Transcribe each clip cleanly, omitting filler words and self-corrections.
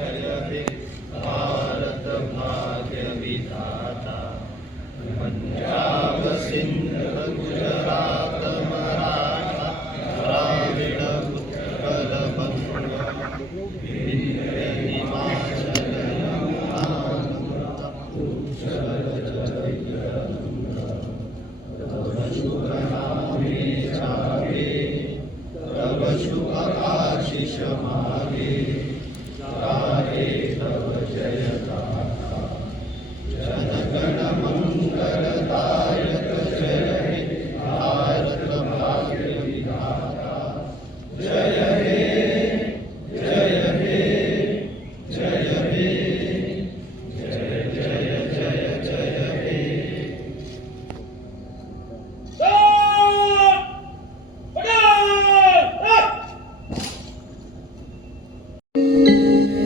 जय हे भारत भाग्य विधाता। पंजाब सिंध गुजरात मराठा द्राविड़ उत्कल बंग विंध्य हिमाचल यमुना तब शुभ नामे जागे, तब शुभ आशीष मागे, गाहे तब जय गाथा। जन गण मंगलदायक जय हे भारत भाग्य विधाता। जय हे जय हे जय हे जय जय जय जय हे।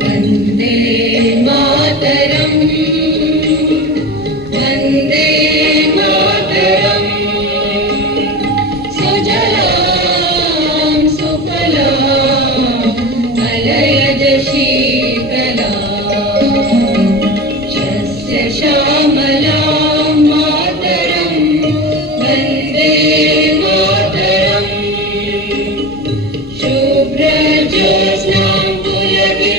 वन्दे मातरम्, वन्दे मातरम्। सुजलां सुफलां मलयज शीतलां, शस्य श्यामलां मातरम् वन्दे मातरम्। शुभ्रज्योत्स्नां पुलकितयामिनी,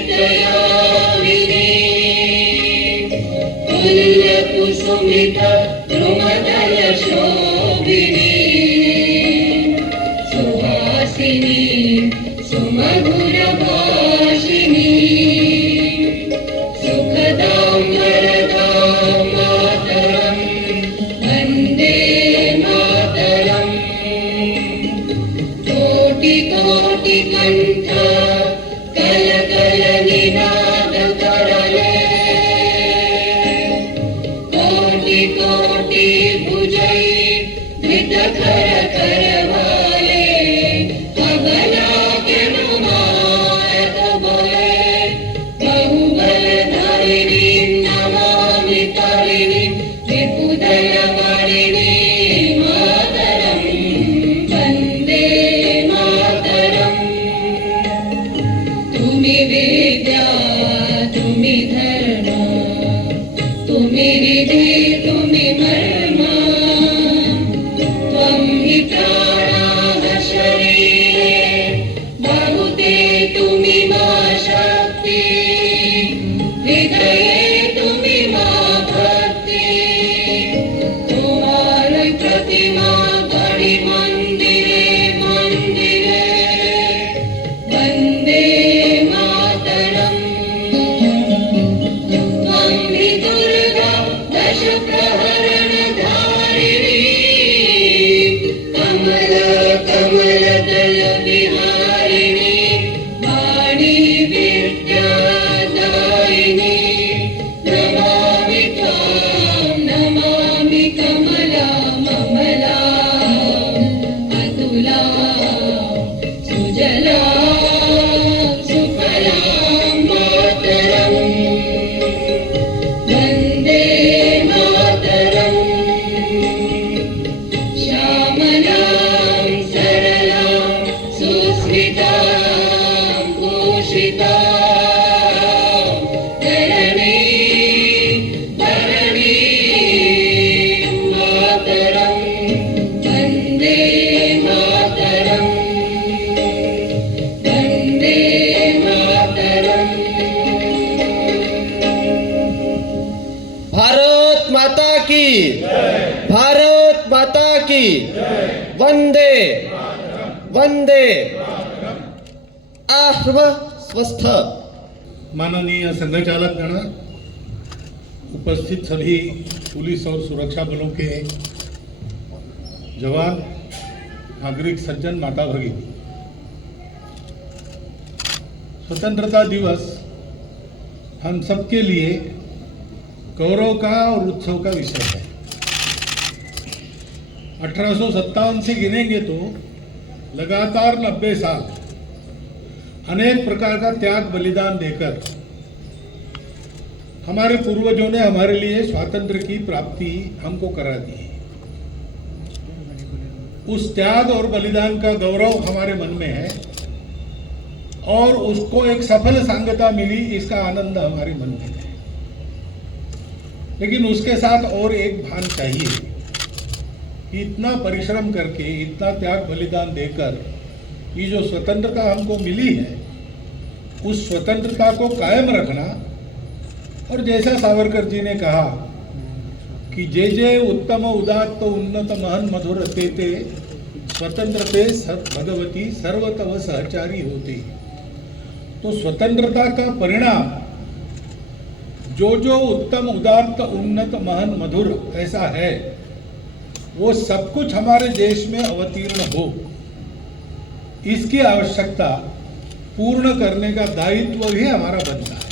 पुल्लकुसुमिता द्रुमदलशोभिनी, सुहासिनी सुमधुरभाषिणी, सुखदां वरदां मातरं वन्दे मातरम्। कोटि कोटि कंठ कल कल निनाद करले, कोटि कोटि भुजै धृत कर करवाले, अबला के नुमायत बोले, बहुबलधारिणी नमामि तारिणी, विपुदलवारिणी मातरं वन्दे मातरम्। तुम्ही विद्या तुम्ही धर्म, तुम्ही रिधी तुम्ही मर्म, त्वं हि प्राणाः शरीरे, बहुते तुम्ही मा शक्ति, हृदये तुम्ही मा भक्ति। तुम्हारी प्रतिमा गढ़ी मंदिरे मंदिरे, वन्दे मातरम्। त्वं हि दुर्गा दश प्रहरणधारिणी, कमल कमल दल विहारिणी, वाणी विद्यादायिनी, नमामि त्वां नमामि कमलाम् अमलाम् अतुलाम् सुजलां सुफलां मातरम् वन्दे मातरम्। श्यामलां सरलां सुस्मितां भूषितां, धरणीं धरणीं मातरं वन्दे मातरम् वन्दे मातरम्। भारत माता की, भारत माता की, वंदे वंदे। स्वस्थ। माननीय संघचालक गण, उपस्थित सभी पुलिस और सुरक्षा बलों के जवान, नागरिक सज्जन, माता भगिनी, स्वतंत्रता दिवस हम सबके लिए गौरव का और उत्सव का विषय है। 1857 से गिनेंगे तो लगातार 90 साल अनेक प्रकार का त्याग बलिदान देकर हमारे पूर्वजों ने हमारे लिए स्वातंत्र्य की प्राप्ति हमको करा दी। उस त्याग और बलिदान का गौरव हमारे मन में है और उसको एक सफल सांगता मिली, इसका आनंद हमारे मन में है। लेकिन उसके साथ और एक भान चाहिए कि इतना परिश्रम करके, इतना त्याग बलिदान देकर ये जो स्वतंत्रता हमको मिली है, उस स्वतंत्रता को कायम रखना। और जैसा सावरकर जी ने कहा कि जे जे उत्तम उदात्त उन्नत महन मधुर तेते स्वतंत्रते भगवती सर्वतव सहचारी होती। तो स्वतंत्रता का परिणाम जो जो उत्तम उदात्त उन्नत महन मधुर ऐसा है, वो सब कुछ हमारे देश में अवतीर्ण हो, इसकी आवश्यकता पूर्ण करने का दायित्व भी हमारा बनता है।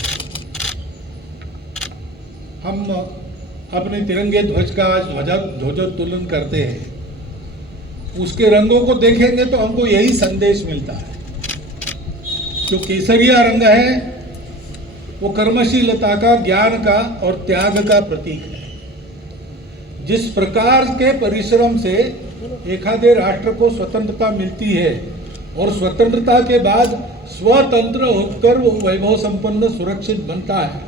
हम अपने तिरंगे ध्वज का ध्वजोत्तोलन करते हैं, उसके रंगों को देखेंगे तो हमको यही संदेश मिलता है। जो केसरिया रंग है वो कर्मशीलता का, ज्ञान का और त्याग का प्रतीक है। जिस प्रकार के परिश्रम से एखादे राष्ट्र को स्वतंत्रता मिलती है और स्वतंत्रता के बाद स्वतंत्र होकर वो वैभव संपन्न सुरक्षित बनता है,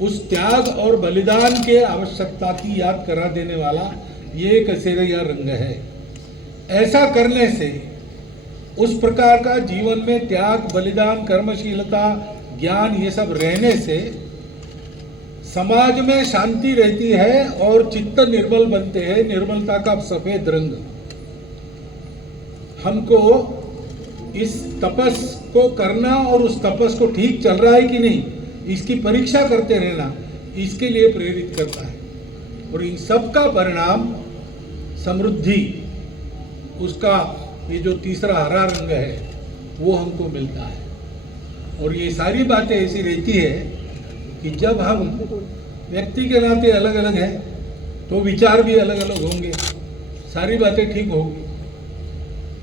उस त्याग और बलिदान के आवश्यकता की याद करा देने वाला ये केसरिया रंग है। ऐसा करने से, उस प्रकार का जीवन में त्याग, बलिदान, कर्मशीलता, ज्ञान ये सब रहने से समाज में शांति रहती है और चित्त निर्मल बनते हैं। निर्मलता का सफेद रंग हमको इस तपस को करना और उस तपस को ठीक चल रहा है कि नहीं, इसकी परीक्षा करते रहना, इसके लिए प्रेरित करता है। और इन सब का परिणाम समृद्धि, उसका ये जो तीसरा हरा रंग है वो हमको मिलता है। और ये सारी बातें ऐसी रहती है कि जब हम व्यक्ति के नाते अलग अलग हैं तो विचार भी अलग अलग होंगे, सारी बातें ठीक होंगी,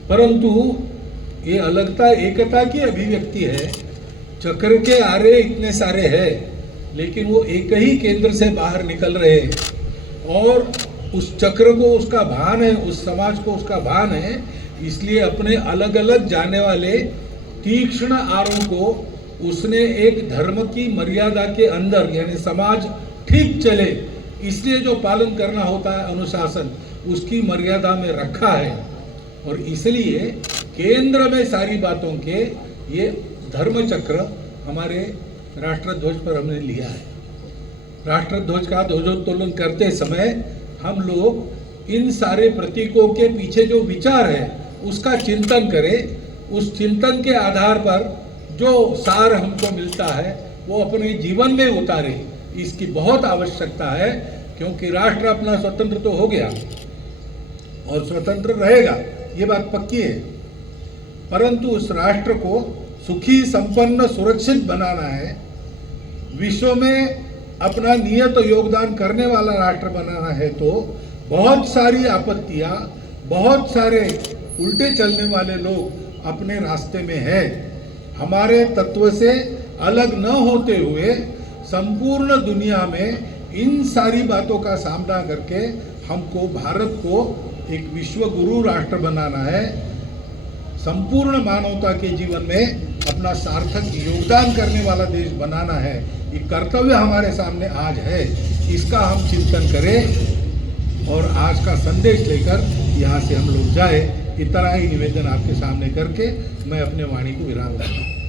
परंतु ये अलगता एकता की अभिव्यक्ति है। चक्र के आरे इतने सारे हैं, लेकिन वो एक ही केंद्र से बाहर निकल रहे हैं और उस चक्र को उसका भान है, उस समाज को उसका भान है। इसलिए अपने अलग अलग जाने वाले तीक्ष्ण आरों को उसने एक धर्म की मर्यादा के अंदर, यानी समाज ठीक चले इसलिए जो पालन करना होता है अनुशासन, उसकी मर्यादा में रखा है। और इसलिए केंद्र में सारी बातों के ये धर्म चक्र हमारे राष्ट्रध्वज पर हमने लिया है। राष्ट्रध्वज का ध्वजोत्तोलन करते समय हम लोग इन सारे प्रतीकों के पीछे जो विचार है उसका चिंतन करें। उस चिंतन के आधार पर जो सार हमको मिलता है वो अपने जीवन में उतारे, इसकी बहुत आवश्यकता है। क्योंकि राष्ट्र अपना स्वतंत्र तो हो गया और स्वतंत्र रहेगा, ये बात पक्की है, परंतु उस राष्ट्र को सुखी, संपन्न, सुरक्षित बनाना है, विश्व में अपना नियत योगदान करने वाला राष्ट्र बनाना है, तो बहुत सारी आपत्तियां, बहुत सारे उल्टे चलने वाले लोग अपने रास्ते में हैं। हमारे तत्व से अलग न होते हुए संपूर्ण दुनिया में इन सारी बातों का सामना करके हमको भारत को एक विश्व गुरु राष्ट्र बनाना है। संपूर्ण मानवता के जीवन में अपना सार्थक योगदान करने वाला देश बनाना है। ये कर्तव्य हमारे सामने आज है, इसका हम चिंतन करें और आज का संदेश लेकर यहाँ से हम लोग जाए। इतना ही निवेदन आपके सामने करके मैं अपने वाणी को विराम देता हूँ।